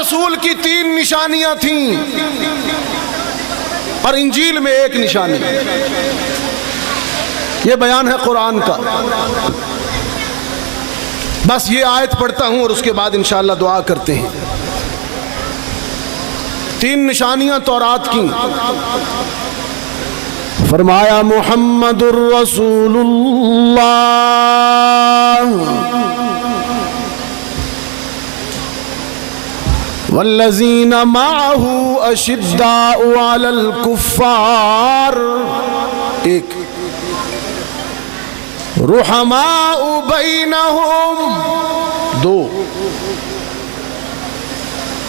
رسول کی 3 نشانیاں تھیں اور انجیل میں 1 نشانی. یہ بیان ہے قرآن کا. بس یہ آیت پڑھتا ہوں اور اس کے بعد انشاءاللہ دعا کرتے ہیں. 3 نشانیاں تورات کی. فرمایا محمد الرسول اللہ والذین معہ اشداء علی الکفار، 1 رحماء بینہم، 2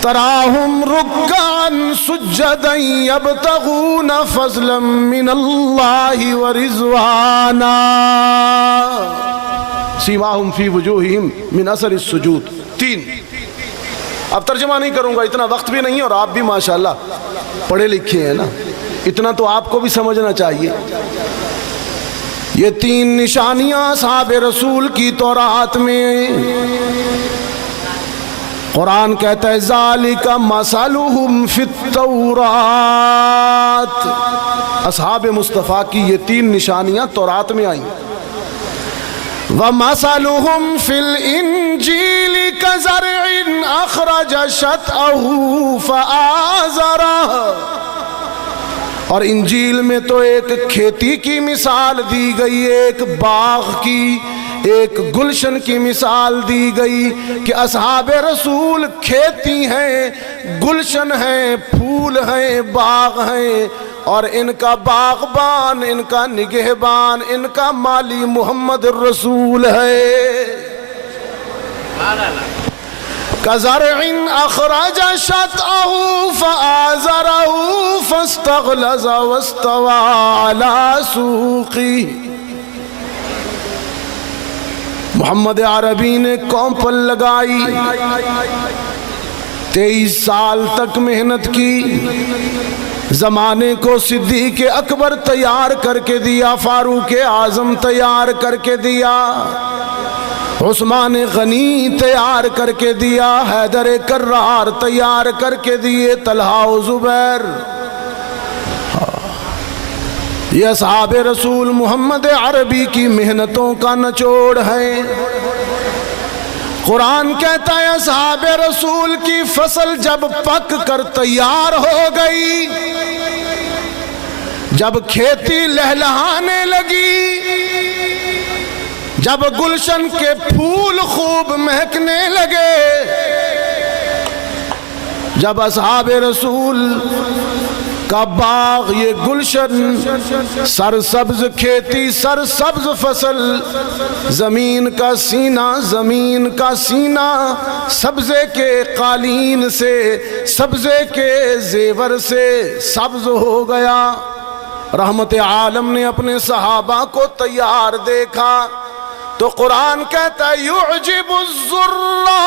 تراہم رکعا سجدا یبتغون فضلا من اللہ ورضوانا سیماہم فی وجوہہم من اثر السجود. 3. اب ترجمہ نہیں کروں گا، اتنا وقت بھی نہیں ہے، اور آپ بھی ماشاءاللہ پڑھے لکھے ہیں نا، اتنا تو آپ کو بھی سمجھنا چاہیے. یہ 3 نشانیاں اصحاب رسول کی تورات میں. قرآن کہتا ہے ذالک مثلہم فی التورات. اصحاب مصطفیٰ کی یہ 3 نشانیاں تورات میں آئیں. وَمَثَلُهُمْ فِي الْإِنْجِيلِ كَزَرْعٍ أَخْرَجَ شَطْأَهُ فَآزَرَهُ. اور انجیل میں تو ایک کھیتی کی مثال دی گئی، ایک باغ کی، ایک گلشن کی مثال دی گئی کہ اصحاب رسول کھیتی ہیں، گلشن ہیں، پھول ہیں، باغ ہیں، اور ان کا باغبان، ان کا نگہبان، ان کا مالی محمد الرسول ہے. كزرع أخرج شطأه فآزره فاستغلظ واستوى على سوقه. محمد عربی نے کومپل لگائی، 23 سال تک محنت کی، زمانے کو صدیق اکبر تیار کر کے دیا، فاروق اعظم تیار کر کے دیا، عثمان غنی تیار کر کے دیا، حیدر کرار تیار کر کے دیے، طلحہ و زبیر. یہ اصحاب رسول محمد عربی کی محنتوں کا نچوڑ ہے. قرآن کہتا ہے اصحاب رسول کی فصل جب پک کر تیار ہو گئی، جب کھیتی لہلہانے لگی، جب گلشن کے پھول خوب مہکنے لگے، جب اصحاب رسول کا باغ، یہ گلشن، سرسبز کھیتی، سرسبز فصل، زمین کا سینہ سبزے کے قالین سے، سبزے کے زیور سے سبز ہو گیا. رحمت عالم نے اپنے صحابہ کو تیار دیکھا تو قرآن کہتا ہے یعجب الزراع،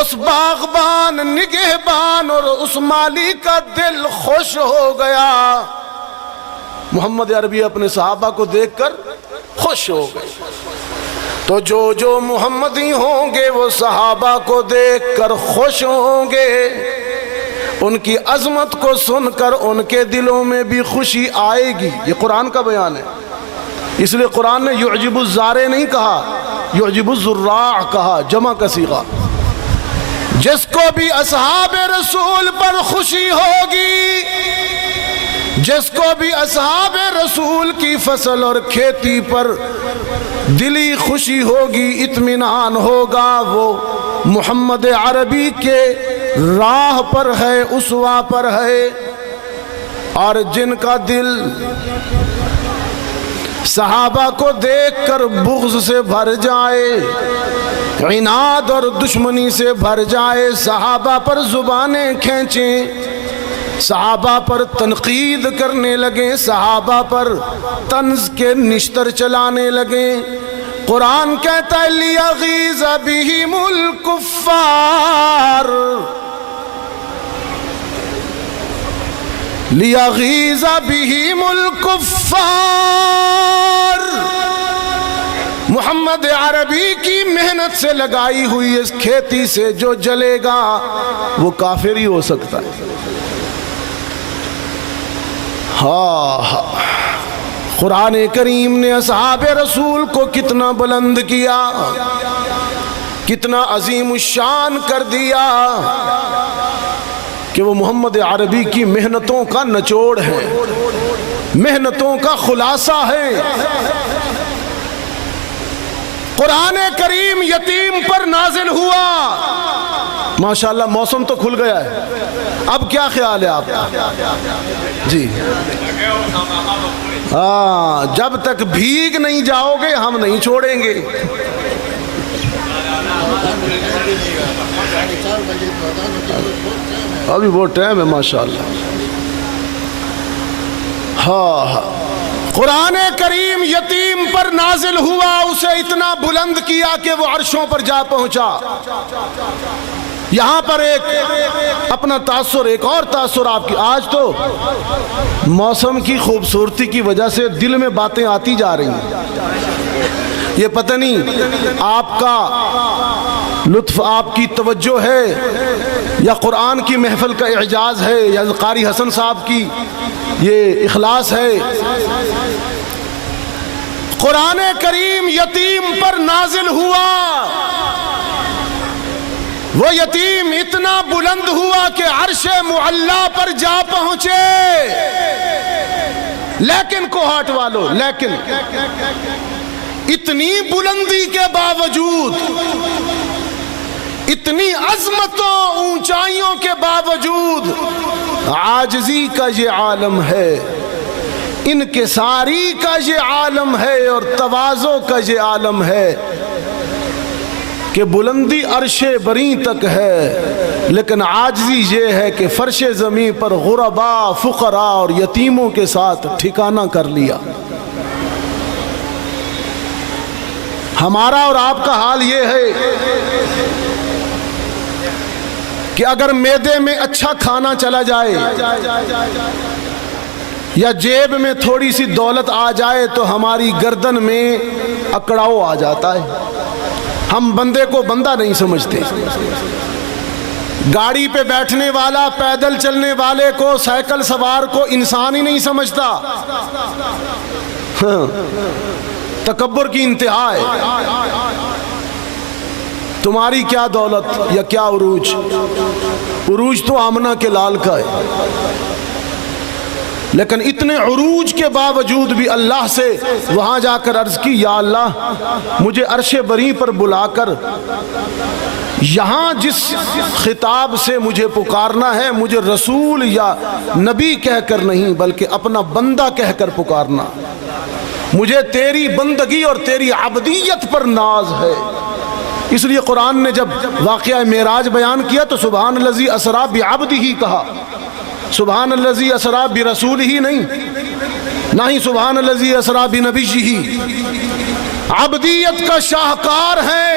اس باغبان، نگہبان اور اس مالی کا دل خوش ہو گیا. محمد عربی اپنے صحابہ کو دیکھ کر خوش ہو گئے. تو جو محمدی ہوں گے وہ صحابہ کو دیکھ کر خوش ہوں گے، ان کی عظمت کو سن کر ان کے دلوں میں بھی خوشی آئے گی. یہ قرآن کا بیان ہے. اس لیے قرآن نے یعجب الزارع نہیں کہا، یعجب الزراع کہا، جمع کا صیغہ. جس کو بھی اصحاب رسول پر خوشی ہوگی، جس کو بھی اصحاب رسول کی فصل اور کھیتی پر دلی خوشی ہوگی، اطمینان ہوگا، وہ محمد عربی کے راہ پر ہے، اسوا پر ہے. اور جن کا دل صحابہ کو دیکھ کر بغض سے بھر جائے، عناد اور دشمنی سے بھر جائے، صحابہ پر زبانیں کھینچیں، صحابہ پر تنقید کرنے لگیں، صحابہ پر طنز کے نشتر چلانے لگیں، قرآن کہتا ہے لیغیظ بہم الکفار، لیغیظ بہم الکفار. محمد عربی کی محنت سے لگائی ہوئی اس کھیتی سے جو جلے گا وہ کافر ہی ہو سکتا ہے۔ ہاں، قرآن کریم نے اصحاب رسول کو کتنا بلند کیا، کتنا عظیم الشان کر دیا کہ وہ محمد عربی کی محنتوں کا نچوڑ ہے، محنتوں کا خلاصہ ہے۔ قرآن کریم یتیم پر نازل ہوا، ماشاءاللہ موسم تو کھل گیا ہے، اب کیا خیال ہے آپ کا؟ جی ہاں، جب تک بھیگ نہیں جاؤ گے ہم نہیں چھوڑیں گے۔ ابھی وہ ٹائم ہے ماشاءاللہ۔ ہاں، قرآن کریم یتیم پر نازل ہوا، اسے اتنا بلند کیا کہ وہ عرشوں پر جا پہنچا۔ یہاں پر ایک اپنا تاثر، ایک اور تاثر آپ کی، آج تو موسم کی خوبصورتی کی وجہ سے دل میں باتیں آتی جا رہی ہیں، یہ پتہ نہیں آپ کا لطف، آپ کی توجہ ہے یا قرآن کی محفل کا اعجاز ہے یا قاری حسن صاحب کی یہ اخلاص ہے۔ قرآن کریم یتیم پر نازل ہوا، وہ یتیم اتنا بلند ہوا کہ عرش معلا پر جا پہنچے۔ لیکن کوہاٹ والو، لیکن اتنی بلندی کے باوجود، اتنی عظمتوں اونچائیوں کے باوجود عاجزی کا یہ عالم ہے، انکساری کا یہ عالم ہے اور تواضع کا یہ عالم ہے کہ بلندی عرش بری تک ہے، لیکن عاجزی یہ ہے کہ فرش زمین پر غربا، فقراء اور یتیموں کے ساتھ ٹھکانہ کر لیا۔ ہمارا اور آپ کا حال یہ ہے کہ اگر معدے میں اچھا کھانا چلا جائے یا جیب میں تھوڑی سی دولت آ جائے تو ہماری گردن میں اکڑاؤ آ جاتا ہے، ہم بندے کو بندہ نہیں سمجھتے۔ گاڑی پہ بیٹھنے والا، پیدل چلنے والے کو، سائیکل سوار کو انسان ہی نہیں سمجھتا۔ تکبر کی انتہا ہے۔ تمہاری کیا دولت یا کیا عروج؟ عروج تو آمنہ کے لال کا ہے، لیکن اتنے عروج کے باوجود بھی اللہ سے وہاں جا کر عرض کی، یا اللہ مجھے عرش بری پر بلا کر یہاں جس خطاب سے مجھے پکارنا ہے، مجھے رسول یا نبی کہہ کر نہیں بلکہ اپنا بندہ کہہ کر پکارنا۔ مجھے تیری بندگی اور تیری عبدیت پر ناز ہے۔ اس لیے قرآن نے جب واقعہ معراج بیان کیا تو سبحان الذی اسریٰ بعبدہ کہا، سبحان الذی اسریٰ برسولہ نہ ہی سبحان الذی اسریٰ بنبیہ۔ عبدیت کا شاہکار ہے،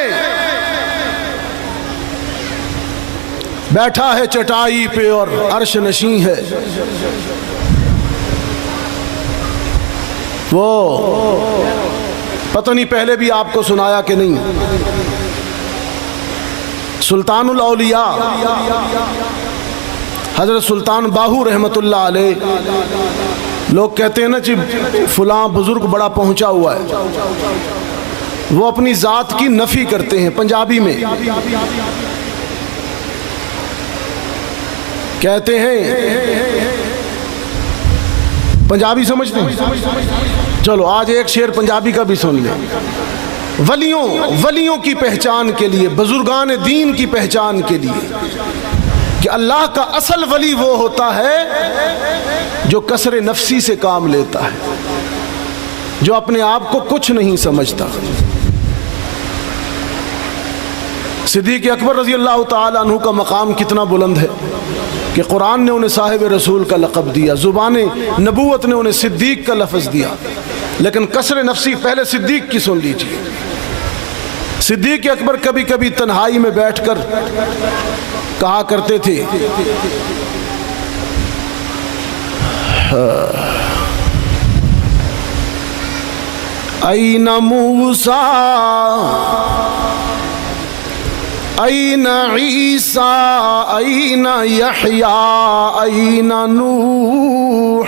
بیٹھا ہے چٹائی پہ اور عرش نشیں ہے۔ وہ پتہ نہیں پہلے بھی آپ کو سنایا کہ نہیں، سلطان الاولیاء حضرت سلطان باہو رحمت اللہ علیہ، لوگ کہتے ہیں نا جی فلاں بزرگ بڑا پہنچا ہوا ہے، وہ اپنی ذات کی نفی کرتے ہیں۔ پنجابی میں کہتے ہیں، پنجابی سمجھتے ہیں؟ چلو آج ایک شعر پنجابی کا بھی سن لیں۔ ولیوں کی پہچان کے لیے، بزرگان دین کی پہچان کے لیے کہ اللہ کا اصل ولی وہ ہوتا ہے جو کسر نفسی سے کام لیتا ہے، جو اپنے آپ کو کچھ نہیں سمجھتا۔ صدیق اکبر رضی اللہ تعالیٰ عنہ کا مقام کتنا بلند ہے کہ قرآن نے انہیں صاحب رسول کا لقب دیا، زبان نبوت نے انہیں صدیق کا لفظ دیا، لیکن کسر نفسی پہلے صدیق کی سن لیجیے۔ صدیق اکبر کبھی کبھی تنہائی میں بیٹھ کر کہا کرتے تھے، أين موسى أين عيسى أين يحيى أين نوح.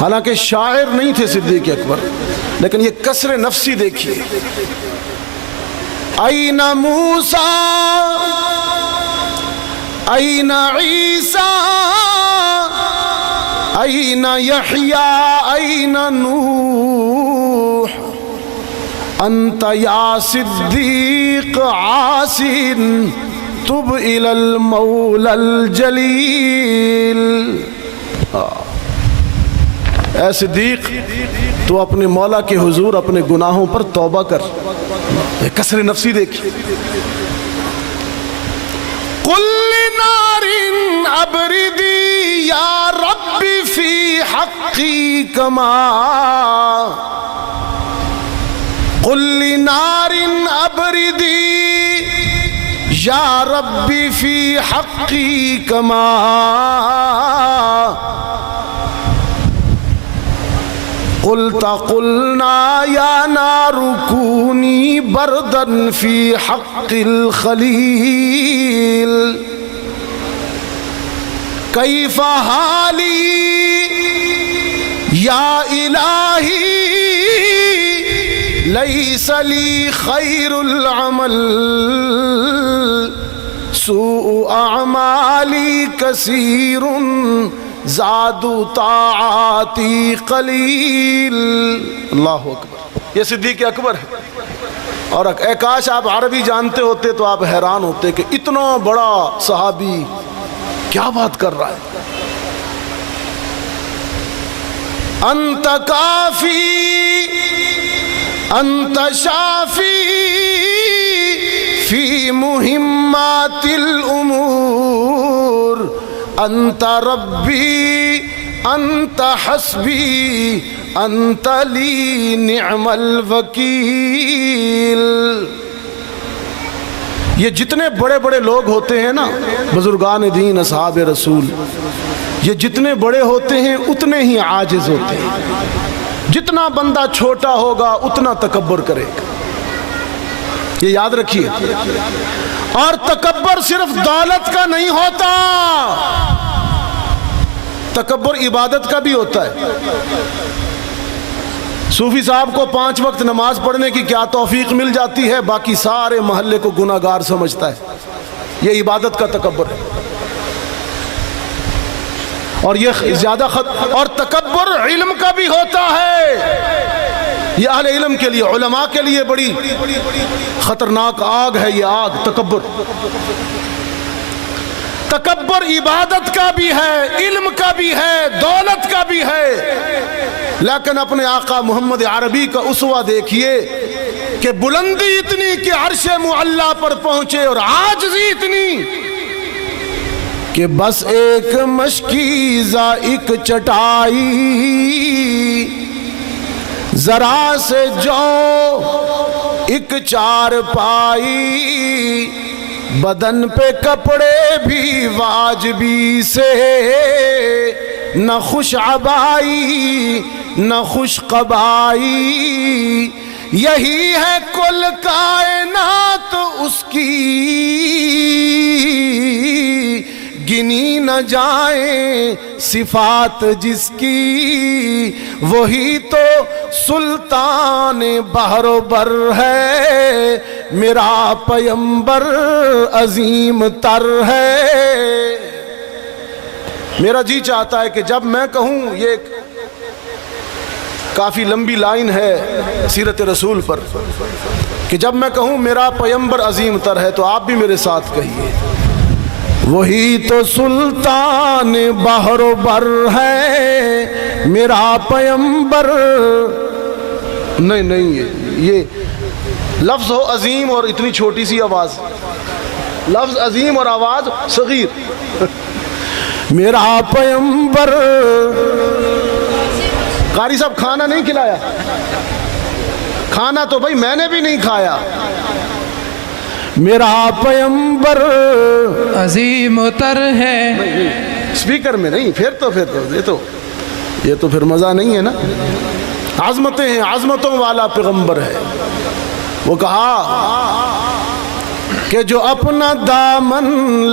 حالانکہ شاعر نہیں تھے صدیق اکبر، لیکن یہ کسر نفسی دیکھیے. أين موسى أين عيسى أين يحيى أين نوح. أنت يا صديق عاصٍ تب إلى المولى الجليل. اے صدیق تو اپنے مولا کے حضور اپنے گناہوں پر توبہ کر. کسر نفسی دیکھیں. قل لنار ابردی یا رب فی حقی کما. قل لنار ابردی یا رب فی حقی کما. قلت قلنا یا نار کونی بردن فی حق الخلیل. کیف حالی یا الہی لیس لی خیر العمل سوء اعمالی کثیر زادو طاعاتی قلیل. اللہ اکبر. یہ صدیق اکبر ہے. اور اے کاش آپ عربی جانتے ہوتے تو آپ حیران ہوتے کہ اتنا بڑا صحابی کیا بات کر رہا ہے. انت کافی انت شافی فی مہمات الامور. انت ربی انت حسبی انت لی نعم الوکیل. یہ جتنے بڑے بڑے لوگ ہوتے ہیں نا، بزرگان دین، اصحاب رسول، یہ جتنے بڑے ہوتے ہیں اتنے ہی عاجز ہوتے ہیں. جتنا بندہ چھوٹا ہوگا اتنا تکبر کرے گا. یہ یاد رکھیے. اور تکبر صرف دولت کا نہیں ہوتا، تکبر عبادت کا بھی ہوتا ہے. صوفی صاحب کو 5 وقت نماز پڑھنے کی کیا توفیق مل جاتی ہے، باقی سارے محلے کو گناہ گار سمجھتا ہے. یہ عبادت کا تکبر ہے. اور یہ زیادہ اور تکبر علم کا بھی ہوتا ہے. یہ اہل علم کے لیے، علماء کے لیے بڑی خطرناک آگ ہے یہ آگ، تکبر. تکبر عبادت کا بھی ہے، علم کا بھی ہے، دولت کا بھی ہے. لیکن اپنے آقا محمد عربی کا اسوہ دیکھیے کہ بلندی اتنی کہ عرش معلی پر پہنچے، اور عاجزی اتنی کہ بس ایک مشکیزہ ایک چٹائی، ذرا سے جو ایک چار پائی، بدن پہ کپڑے بھی واجبی سے، نہ خوش عبائی نہ خوش قبائی. یہی ہے کل کائنات اس کی، گنی نہ جائیں صفات جس کی. وہی تو سلطان بحر و بر ہے، میرا پیمبر عظیم تر ہے. میرا جی چاہتا ہے کہ جب میں کہوں، یہ کافی لمبی لائن ہے سیرت رسول پر، کہ جب میں کہوں میرا پیمبر عظیم تر ہے تو آپ بھی میرے ساتھ کہیے، وہی تو سلطان بحر و بر ہے، میرا پیمبر. نہیں یہ لفظ ہو عظیم اور اتنی چھوٹی سی آواز، لفظ عظیم اور آواز صغیر. میرا پیمبر. قاری صاحب کھانا نہیں کھلایا، کھانا تو بھائی میں نے بھی نہیں کھایا. میرا پیمبر عظیم تر ہے. سپیکر میں نہیں، پھر تو یہ تو پھر مزہ نہیں ہے نا. عظمتیں ہیں، عظمتوں والا پیغمبر ہے. وہ کہا کہ جو اپنا دامن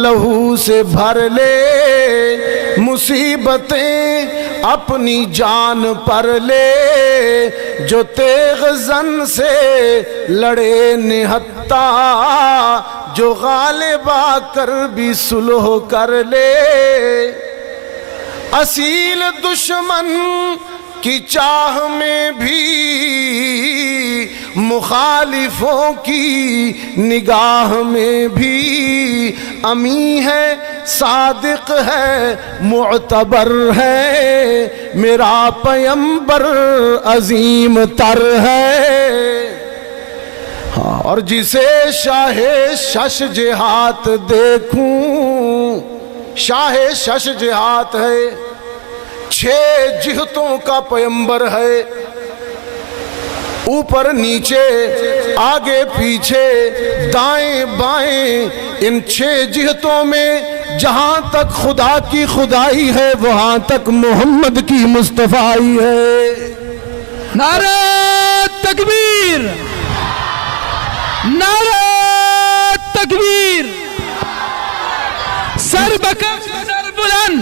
لہو سے بھر لے، مصیبتیں اپنی جان پر لے، جو تیغ زن سے لڑے نہتا، جو غالب آ کر بھی صلح کر لے، اصیل دشمن کی چاہ میں بھی مخالفوں کی نگاہ میں بھی امی ہے، صادق ہے، معتبر ہے، میرا پیمبر عظیم تر ہے. اور جسے شاہ شش جہات دیکھوں، شاہ شش جہات ہے، 6 جہتوں کا پیمبر ہے، اوپر نیچے آگے پیچھے دائیں بائیں، ان 6 جہتوں میں جہاں تک خدا کی خدائی ہے وہاں تک محمد کی مصطفیٰ ہے. نعرہ تکبیر، نعرہ تکبیر، سر بکف سر بلند،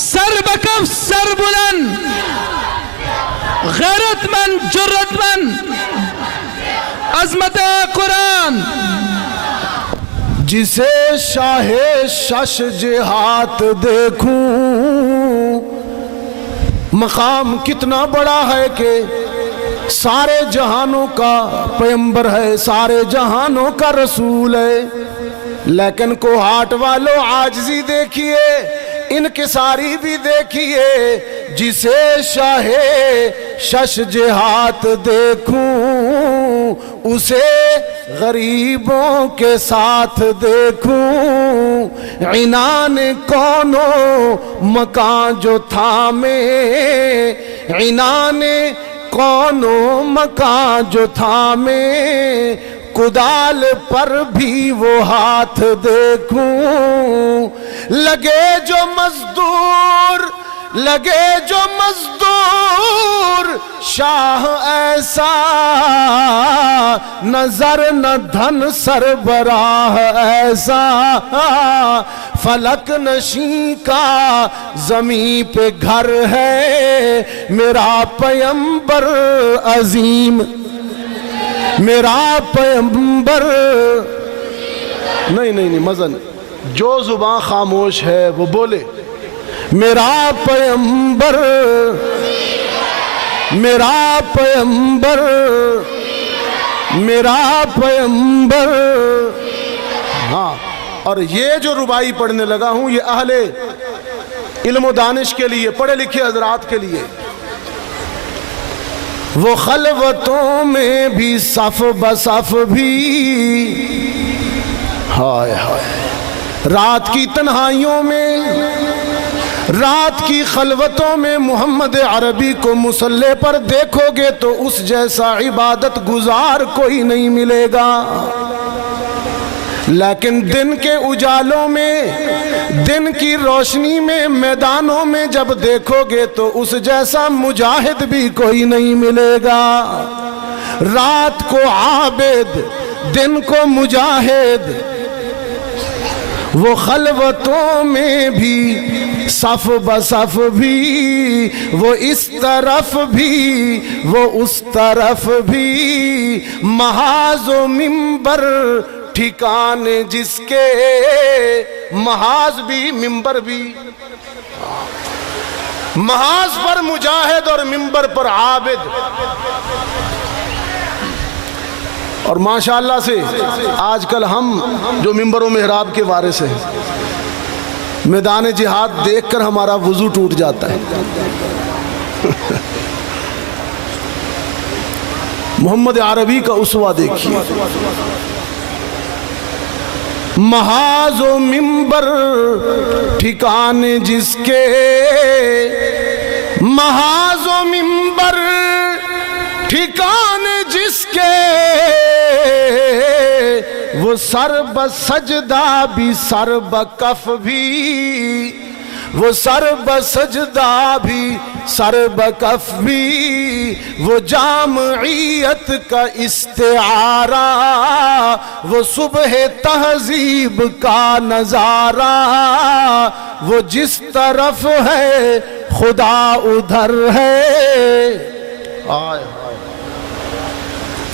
سر بکف سر بلند، غیرت مند جرت مند، عظمت قرآن. جسے شاہ شش جہات دیکھوں، مقام کتنا بڑا ہے کہ سارے جہانوں کا پیمبر ہے، سارے جہانوں کا رسول ہے. لیکن کوہاٹ والوں عاجزی دیکھیے، انکساری بھی دیکھیے. جسے شاہ شش جہات دیکھوں، اسے غریبوں کے ساتھ دیکھوں. عنان کونوں مکان جو تھامے، عنان کونوں مکان جو تھامے، کدال پر بھی وہ ہاتھ دیکھوں. لگے جو مزدور، لگے جو مزدور، شاہ ایسا نظر نہ دھن سربراہ ایسا. فلک نشین کا زمین پہ گھر ہے، میرا پیمبر عظیم، میرا پیمبر. نہیں مزہ نہیں، جو زبان خاموش ہے وہ بولے. میرا پیمبر، میرا پیمبر، میرا پیمبر. ہاں، اور یہ جو ربائی پڑھنے لگا ہوں یہ اہل علم و دانش کے لیے، پڑھے لکھے حضرات کے لیے. وہ خلوتوں میں بھی صف بصف بھی، ہائے ہائے، رات کی تنہائیوں میں، رات کی خلوتوں میں محمد عربی کو مصلی پر دیکھو گے تو اس جیسا عبادت گزار کوئی نہیں ملے گا. لیکن دن کے اجالوں میں، دن کی روشنی میں، میدانوں میں جب دیکھو گے تو اس جیسا مجاہد بھی کوئی نہیں ملے گا. رات کو عابد، دن کو مجاہد. وہ خلوتوں میں بھی صف بصف بھی، وہ اس طرف بھی وہ اس طرف بھی. محاذ و منبر ٹھکان جس کے، محاذ بھی منبر بھی. محاذ پر مجاہد اور منبر پر عابد. اور ماشاءاللہ سے آج کل ہم جو منبر و محراب کے وارث ہیں، میدان جہاد دیکھ کر ہمارا وضو ٹوٹ جاتا ہے. محمد عربی کا اسوہ دیکھیے. محاذ و منبر ٹھکان جس کے، محاذ و منبر ٹھکان جس کے، وہ سر بسجدہ بھی سر بکف بھی. وہ سر بسجدہ بھی سر بکف بھی، وہ جامعیت کا استعارہ، وہ صبح تہذیب کا نظارہ، وہ جس طرف ہے خدا ادھر ہے۔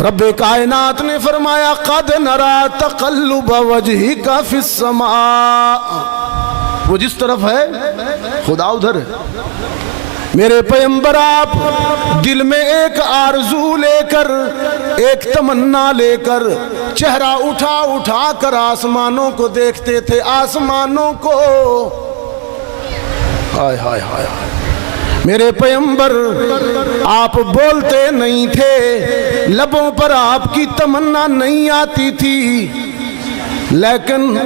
رب کائنات نے فرمایا قد نرا تقلب وجہک فی السماء، وہ جس طرف ہے خدا ادھر ہے۔ میرے پیغمبر آپ دل میں ایک آرزو لے کر، ایک تمنا لے کر چہرہ اٹھا اٹھا کر آسمانوں کو دیکھتے تھے، آسمانوں کو۔ ہائے ہائے ہائے ہائے، میرے پیغمبر آپ بولتے نہیں تھے، لبوں پر آپ کی تمنا نہیں آتی تھی، لیکن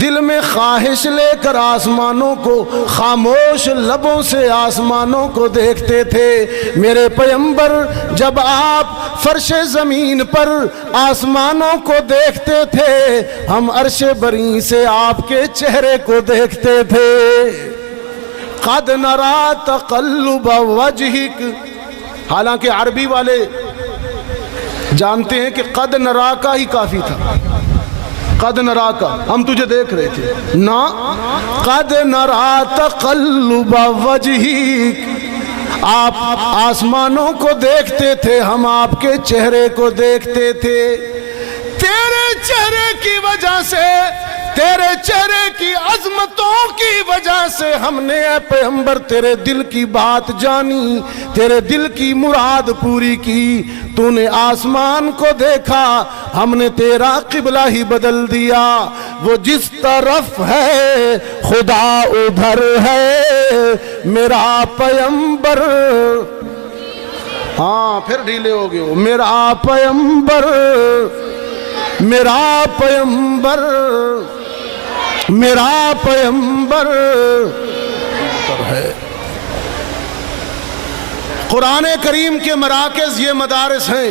دل میں خواہش لے کر آسمانوں کو، خاموش لبوں سے آسمانوں کو دیکھتے تھے۔ میرے پیغمبر جب آپ فرش زمین پر آسمانوں کو دیکھتے تھے، ہم عرش بری سے آپ کے چہرے کو دیکھتے تھے۔ قد نرا تقلب وجہک، حالانکہ عربی والے جانتے ہیں کہ قد نرا کا ہی کافی تھا، قد نرا کا، ہم تجھے دیکھ رہے تھے نا، قد نرا تقلب وجہک، آپ آسمانوں کو دیکھتے تھے، ہم آپ کے چہرے کو دیکھتے تھے۔ تیرے چہرے کی وجہ سے، تیرے چہرے کی عظمتوں کی وجہ سے ہم نے اے پیغمبر تیرے دل کی بات جانی، تیرے دل کی مراد پوری کی۔ تو نے آسمان کو دیکھا، ہم نے تیرا قبلہ ہی بدل دیا۔ وہ جس طرف ہے خدا ادھر ہے میرا پیغمبر، ہاں پھر ڈھیلے ہو گئے ہو، میرا پیغمبر، میرا پیغمبر، میرا پیغمبر ہے۔ قرآن کریم کے مراکز یہ مدارس ہیں۔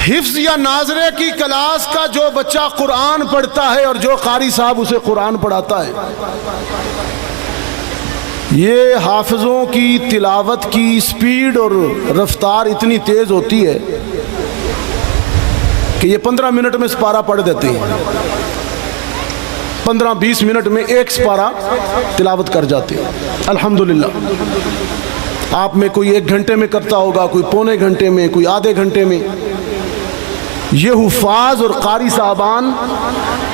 حفظ یا ناظرے کی کلاس کا جو بچہ قرآن پڑھتا ہے اور جو قاری صاحب اسے قرآن پڑھاتا ہے، یہ حافظوں کی تلاوت کی سپیڈ اور رفتار اتنی تیز ہوتی ہے کہ یہ 15 منٹ میں سپارہ پڑھ دیتے ہیں، 15-20 منٹ میں ایک سپارہ تلاوت کر جاتے ہیں۔ الحمدللہ آپ میں کوئی 1 گھنٹے میں کرتا ہوگا، کوئی پونے گھنٹے میں، کوئی آدھے گھنٹے میں۔ یہ حفاظ اور قاری صاحبان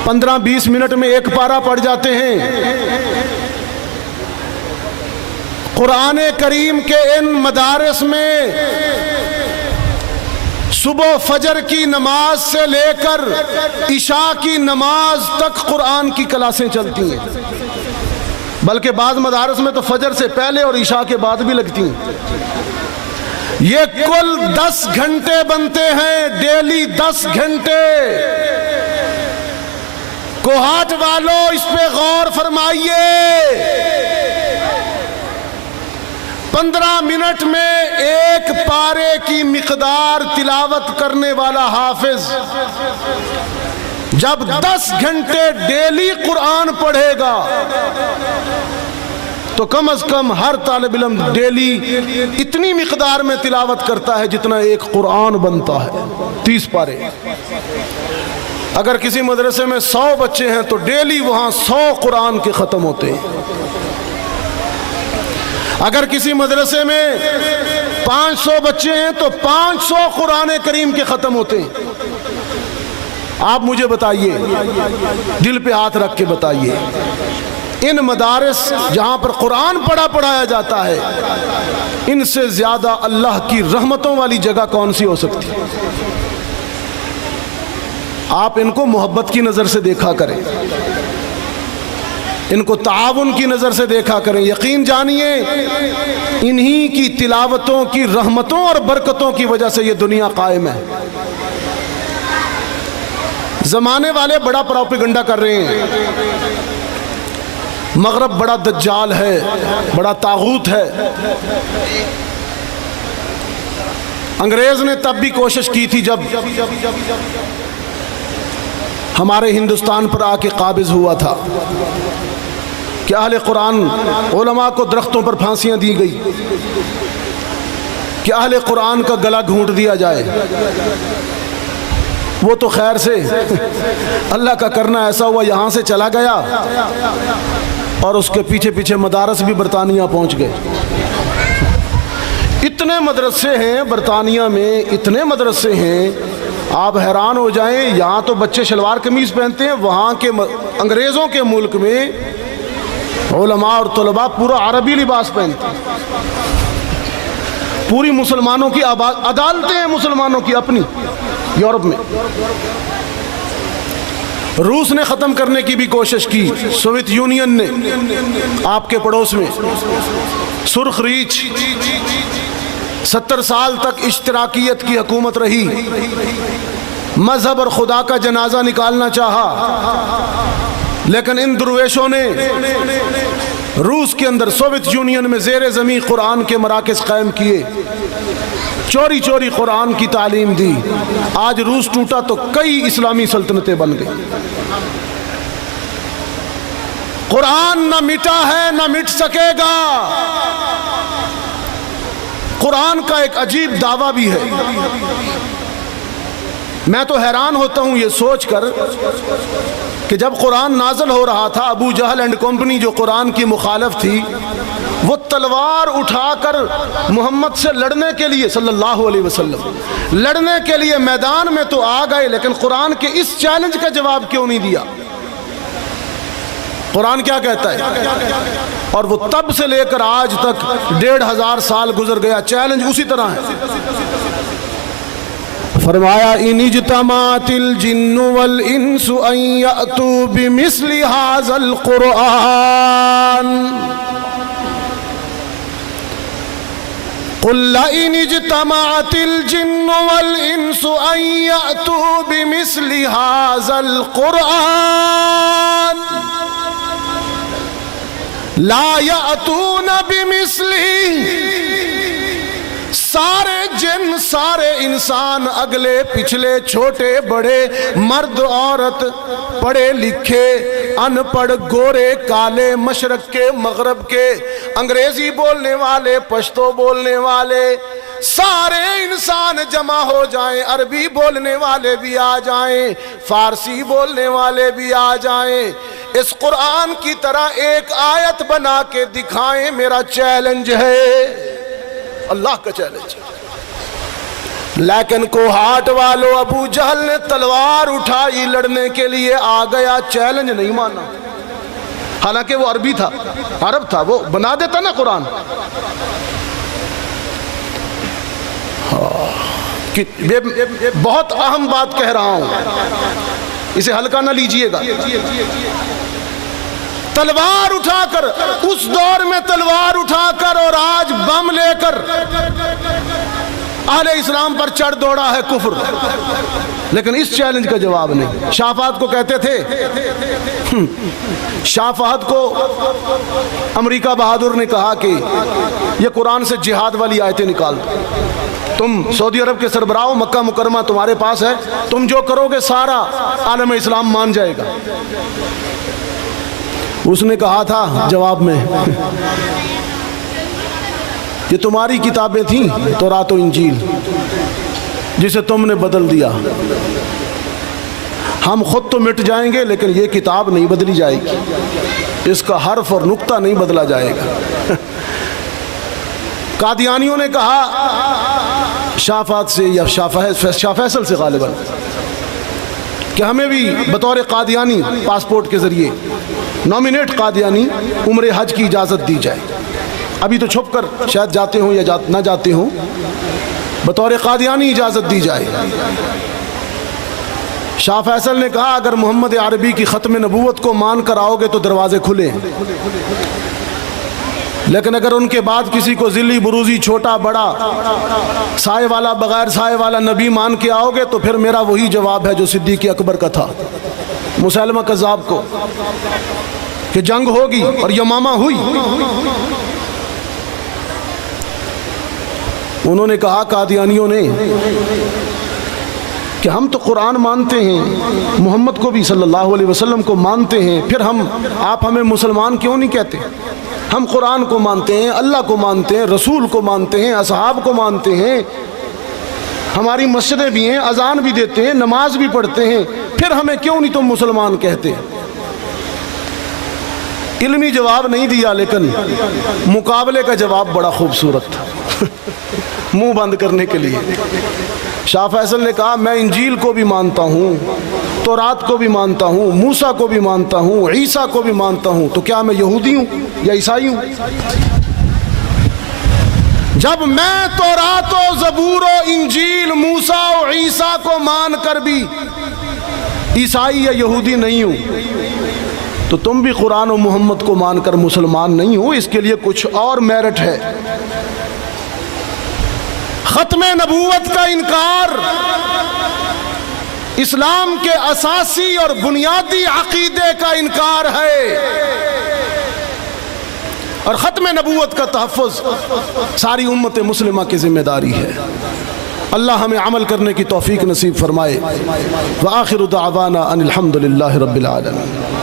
15-20 منٹ میں ایک پارہ پڑھ جاتے ہیں۔ قرآن کریم کے ان مدارس میں صبح فجر کی نماز سے لے کر عشاء کی نماز تک قرآن کی کلاسیں چلتی ہیں، بلکہ بعض مدارس میں تو فجر سے پہلے اور عشاء کے بعد بھی لگتی ہیں۔ یہ کل 10 گھنٹے بنتے ہیں، ڈیلی 10 گھنٹے۔ کوہاٹ والوں اس پہ غور فرمائیے۔ 15 منٹ میں ایک پارے کی مقدار تلاوت کرنے والا حافظ جب 10 گھنٹے ڈیلی قرآن پڑھے گا تو کم از کم ہر طالب علم ڈیلی اتنی مقدار میں تلاوت کرتا ہے جتنا ایک قرآن بنتا ہے، 30 پارے۔ اگر کسی مدرسے میں 100 بچے ہیں تو ڈیلی وہاں 100 قرآن کے ختم ہوتے ہیں۔ اگر کسی مدرسے میں 500 بچے ہیں تو 500 قرآن کریم کے ختم ہوتے ہیں۔ آپ مجھے بتائیے، دل پہ ہاتھ رکھ کے بتائیے، ان مدارس جہاں پر قرآن پڑھایا جاتا ہے، ان سے زیادہ اللہ کی رحمتوں والی جگہ کون سی ہو سکتی؟ آپ ان کو محبت کی نظر سے دیکھا کریں، ان کو تعاون کی نظر سے دیکھا کریں۔ یقین جانیے انہی کی تلاوتوں کی رحمتوں اور برکتوں کی وجہ سے یہ دنیا قائم ہے۔ زمانے والے بڑا پروپیگنڈا کر رہے ہیں، مغرب بڑا دجال ہے، بڑا طاغوت ہے۔ انگریز نے تب بھی کوشش کی تھی جب ہمارے ہندوستان پر آ کے قابض ہوا تھا۔ کہ اہل قرآن علماء کو درختوں پر پھانسیاں دی گئی، کہ اہل قرآن کا گلا گھونٹ دیا جائے. وہ تو خیر سے اللہ کا کرنا ایسا ہوا یہاں سے چلا گیا اور اس کے پیچھے پیچھے مدارس بھی برطانیہ پہنچ گئے. اتنے مدرسے ہیں برطانیہ میں، اتنے مدرسے ہیں آپ حیران ہو جائیں. یہاں تو بچے شلوار قمیض پہنتے ہیں، وہاں کے انگریزوں کے ملک میں علماء اور طلباء پورا عربی لباس پہنتے ہیں. پوری مسلمانوں کی عدالتیں ہیں مسلمانوں کی اپنی یورپ میں. روس نے ختم کرنے کی بھی کوشش کی، سوویت یونین نے آپ کے پڑوس میں. سرخ ریچھ 70 سال تک اشتراکیت کی حکومت رہی، مذہب اور خدا کا جنازہ نکالنا چاہا، لیکن ان درویشوں نے روس کے اندر سوویت یونین میں زیر زمین قرآن کے مراکز قائم کیے، چوری چوری قرآن کی تعلیم دی. آج روس ٹوٹا تو کئی اسلامی سلطنتیں بن گئی. قرآن نہ مٹا ہے نہ مٹ سکے گا. قرآن کا ایک عجیب دعویٰ بھی ہے. میں تو حیران ہوتا ہوں یہ سوچ کر کہ جب قرآن نازل ہو رہا تھا، ابو جہل اینڈ کمپنی جو قرآن کی مخالف تھی، وہ تلوار اٹھا کر محمد سے لڑنے کے لیے صلی اللہ علیہ وسلم لڑنے کے لیے میدان میں تو آ گئے، لیکن قرآن کے اس چیلنج کا جواب کیوں نہیں دیا؟ قرآن کیا کہتا ہے؟ اور وہ تب سے لے کر آج تک 1500 سال گزر گیا، چیلنج اسی طرح ہے. فرمایا ان اجتماعت الجن والانس ان یأتوا بمثل هذا القرآن قل لئن اجتمعت الجن والانس ان یأتوا بمثل هذا القرآن لا یأتون بمثله. سارے جن، سارے انسان، اگلے پچھلے، چھوٹے بڑے، مرد عورت، پڑھے لکھے ان پڑھ، گورے کالے، مشرق کے مغرب کے، انگریزی بولنے والے، پشتو بولنے والے، سارے انسان جمع ہو جائیں، عربی بولنے والے بھی آ جائیں، فارسی بولنے والے بھی آ جائیں، اس قرآن کی طرح ایک آیت بنا کے دکھائیں. میرا چیلنج ہے، اللہ کا چیلنج. لیکن کوہاٹ والوں، ابو جہل نے تلوار اٹھائی لڑنے کے لیے، آ گیا، چیلنج نہیں مانا. حالانکہ وہ عربی تھا، عرب تھا، وہ بنا دیتا نا قرآن. بہت اہم بات کہہ رہا ہوں، اسے ہلکا نہ لیجئے گا. تلوار اٹھا کر، اس دور میں تلوار اٹھا کر اور آج بم لے کر اہل اسلام پر چڑھ دوڑا ہے کفر، لیکن اس چیلنج کا جواب نہیں. شاہ فہد کو کہتے تھے، شاہ فہد کو امریکہ بہادر نے کہا کہ یہ قرآن سے جہاد والی آیتیں نکال دو، تم سعودی عرب کے سربراہ ہو، مکہ مکرمہ تمہارے پاس ہے، تم جو کرو گے سارا عالم اسلام مان جائے گا. اس نے کہا تھا جواب میں، یہ تمہاری کتابیں تھیں تورات و انجیل، جسے تم نے بدل دیا. ہم خود تو مٹ جائیں گے لیکن یہ کتاب نہیں بدلی جائے گی، اس کا حرف اور نقطہ نہیں بدلا جائے گا. قادیانیوں نے کہا شاہ فہد سے یا شاہ فیصل سے غالباً کہ ہمیں بھی بطور قادیانی پاسپورٹ کے ذریعے نامینیٹ قادیانی عمرہ حج کی اجازت دی جائے. ابھی تو چھپ کر شاید جاتے ہوں یا نہ جاتے ہوں، بطور قادیانی اجازت دی جائے. شاہ فیصل نے کہا اگر محمد عربی کی ختم نبوت کو مان کر آؤ گے تو دروازے کھلے ہیں، لیکن اگر ان کے بعد کسی کو ذلی بروزی، چھوٹا بڑا، سائے والا بغیر سائے والا نبی مان کے آؤ گے تو پھر میرا وہی جواب ہے جو صدیق اکبر کا تھا مسیلمہ کذاب کو، کہ جنگ ہوگی اور یمامہ ہوئی. انہوں نے کہا قادیانیوں نے کہ ہم تو قرآن مانتے ہیں، محمد کو بھی صلی اللہ علیہ وسلم کو مانتے ہیں، پھر آپ ہمیں مسلمان کیوں نہیں کہتے؟ ہم قرآن کو مانتے ہیں، اللہ کو مانتے ہیں، رسول کو مانتے ہیں، اصحاب کو مانتے ہیں، ہماری مسجدیں بھی ہیں، اذان بھی دیتے ہیں، نماز بھی پڑھتے ہیں، پھر ہمیں کیوں نہیں تم مسلمان کہتے؟ علمی جواب نہیں دیا، لیکن مقابلے کا جواب بڑا خوبصورت تھا منہ بند کرنے کے لیے۔ شاہ فیصل نے کہا میں انجیل کو بھی مانتا ہوں، تورات کو بھی مانتا ہوں، موسیٰ کو بھی مانتا ہوں، عیسیٰ کو بھی مانتا ہوں، تو کیا میں یہودی ہوں یا عیسائی ہوں؟ جب میں تورات و زبور و انجیل، موسیٰ و عیسیٰ کو مان کر بھی عیسائی یا یہودی نہیں ہوں، تو تم بھی قرآن و محمد کو مان کر مسلمان نہیں ہو۔ اس کے لیے کچھ اور میرٹ ہے۔ ختم نبوت کا انکار اسلام کے اساسی اور بنیادی عقیدے کا انکار ہے، اور ختم نبوت کا تحفظ ساری امت مسلمہ کی ذمہ داری ہے۔ اللہ ہمیں عمل کرنے کی توفیق نصیب فرمائے۔ وآخر دعوانا ان الحمد للہ رب العالمین۔